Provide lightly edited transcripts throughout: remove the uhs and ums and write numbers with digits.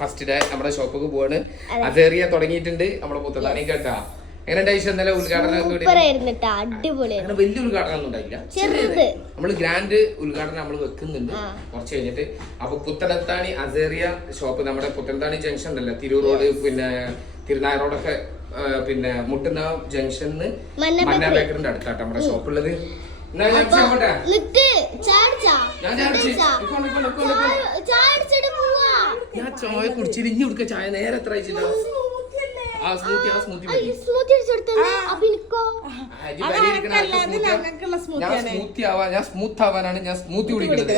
First day നമ്മുടെ ഷോപ്പിക്ക് പോവാണ്. അസേറിയ തുടങ്ങിയിട്ടുണ്ട് നമ്മുടെ പുത്തത്താണി കേട്ടാ. എങ്ങനെ ഇന്നലെ ഉദ്ഘാടനം വലിയ ഉദ്ഘാടനം ഒന്നും ഉണ്ടായില്ല. നമ്മള് ഗ്രാൻഡ് ഉദ്ഘാടനം നമ്മൾ വെക്കുന്നുണ്ട് കുറച്ച് കഴിഞ്ഞിട്ട്. അപ്പൊ പുത്തനത്താണി അസേറിയ ഷോപ്പ് നമ്മുടെ പുത്തനത്താണി ജംഗ്ഷൻ ഉണ്ടല്ലോ, തിരൂർ റോഡ് പിന്നെ തിരുനായ റോഡൊക്കെ പിന്നെ മുട്ടുന്ന ജംഗ്ഷനിന്ന് മന്ന ബേക്കറിന്റെ അടുത്താട്ടോ നമ്മുടെ ഷോപ്പ് ഉള്ളത്. ഞാൻ ചായ കുടിച്ചിട്ട് ഇനി കൊടുക്ക ചായ നേരെ എത്ര അയച്ചിട്ടോ. ഞാൻ സ്മൂത്ത് ആവാനാണ് ഞാൻ സ്മൂത്തി കുടിക്കുന്നത്.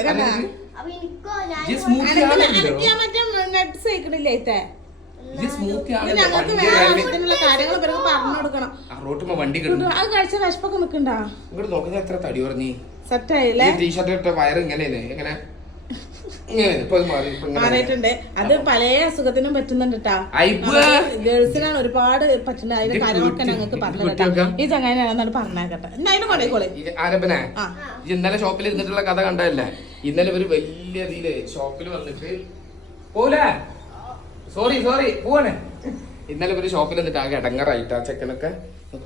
വണ്ടി ഇങ്ങോട്ട് നോക്കുന്ന എത്ര തടി പറഞ്ഞി ടീഷർട്ട് ഇട്ട വയറ് ഇങ്ങനെയാണ് എങ്ങനെ മാറിയിട്ടുണ്ട്. അത് പല അസുഖത്തിനും പറ്റുന്നുണ്ട് കേട്ടാ. ഗേൾസിനാണ് ഒരുപാട് പറ്റുന്നത്. അതിന്റെ കാര്യങ്ങളൊക്കെ ഞങ്ങൾക്ക് പറഞ്ഞിട്ടാ. ഈ ചങ്ങാനാണെന്നാണ് പറഞ്ഞേക്കട്ടെ. എന്നാലും കൊണ്ടേക്കോളെ ആരപ്പനെ ഇന്നലെ ഷോപ്പിൽ ഇരുന്നിട്ടുള്ള കഥ കണ്ടതല്ലേ. ഇന്നലെ ഒരു വലിയ ഇതില് ഷോപ്പിൽ വന്നിട്ട് പോലേ സോറി പോവാണ്. ഇന്നലെ ഒരു ഷോപ്പിൽ എന്നിട്ട് ആകെ ഇടങ്ങറായിട്ടാ ചെക്കനൊക്കെ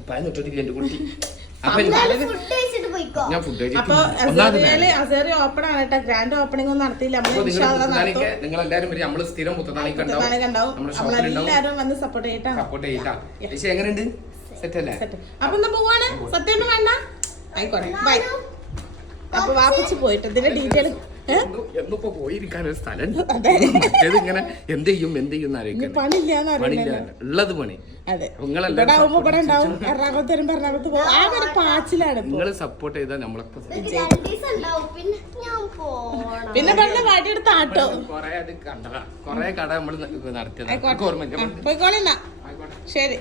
പാൻ ഇട്ടിട്ടില്ല എന്റെ കുട്ടി. അപ്പൊ ഞാൻ ഫുഡ് നിങ്ങൾ എല്ലാരും വരും. നമ്മള് സ്ഥിരം പുത്തനാണിക്ക് സപ്പോർട്ട് ചെയ്യട്ടാ. എങ്ങനെയുണ്ട്? സെറ്റ് അല്ലേ? അപ്പൊ പോവാണ്. സത്യം വേണ്ട ആയിക്കോട്ടെ. ബൈ. അപ്പൊ വാപ്പിച്ച് പോയിട്ട് ഇതിന്റെ ഡീറ്റെയിൽ എന്നിപ്പോ പോയിരിക്കാനൊരു സ്ഥലം മറ്റേത് ഇങ്ങനെ എന്ത് ചെയ്യും പണിയില്ല ഉള്ളത് പണി. നിങ്ങള് സപ്പോർട്ട് ചെയ്താൽ നമ്മളൊക്കെ പിന്നെ കൊറേ അത് കണ്ടതാ. കൊറേ കട നമ്മള് നടത്തിയത് ഓർമ്മ. ശരി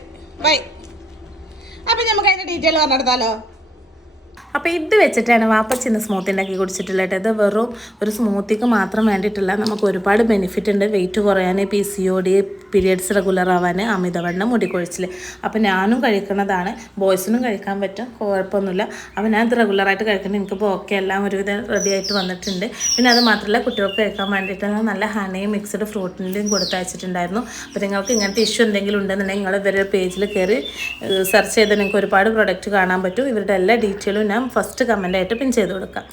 ബൈ. അപ്പൊ നമുക്ക് അതിന്റെ ഡീറ്റെയിൽ പറഞ്ഞെടുത്താലോ. അപ്പോൾ ഇത് വെച്ചിട്ടാണ് വാപ്പച്ചിന്ന് സ്മൂത്തി ഉണ്ടാക്കി കുടിച്ചിട്ടുള്ളത്. ഇത് വെറും ഒരു സ്മൂത്തിക്ക് മാത്രം വേണ്ടിയിട്ടില്ല. നമുക്ക് ഒരുപാട് ബെനിഫിറ്റ് ഉണ്ട്. വെയിറ്റ് കുറയാൻ, PCOD, പീരിയഡ്സ് റെഗുലർ ആവാൻ, അമിതവണ്ണം, മുടിക്കൊഴിച്ചിൽ. അപ്പോൾ ഞാനും കഴിക്കുന്നതാണ്. ബോയ്സിനും കഴിക്കാൻ പറ്റും, കുഴപ്പമൊന്നുമില്ല. അപ്പോൾ ഞാൻ ഇത് റെഗുലറായിട്ട് കഴിക്കുന്നത്. എനിക്കിപ്പോൾ ഓക്കെ എല്ലാം ഒരുവിധം റെഡി ആയിട്ട് വന്നിട്ടുണ്ട്. പിന്നെ അത് മാത്രമല്ല കുട്ടികൾക്ക് കഴിക്കാൻ വേണ്ടിയിട്ട് നല്ല ഹണിയും മിക്സ്ഡ് ഫ്രൂട്ടിൻ്റെയും കൊടുത്തയച്ചിട്ടുണ്ടായിരുന്നു. അപ്പോൾ നിങ്ങൾക്ക് ഇങ്ങനത്തെ ഇഷ്യൂ എന്തെങ്കിലും ഉണ്ടെന്നുണ്ടെങ്കിൽ നിങ്ങൾ ഇവരുടെ പേജിൽ കയറി സെർച്ച് ചെയ്ത് നിങ്ങൾക്ക് ഒരുപാട് പ്രൊഡക്റ്റ് കാണാൻ പറ്റും. ഇവരുടെ എല്ലാ ഡീറ്റെയിലും ഞാൻ ഫസ്റ്റ് കമൻ്റായിട്ട് പിൻ ചെയ്ത് കൊടുക്കാം.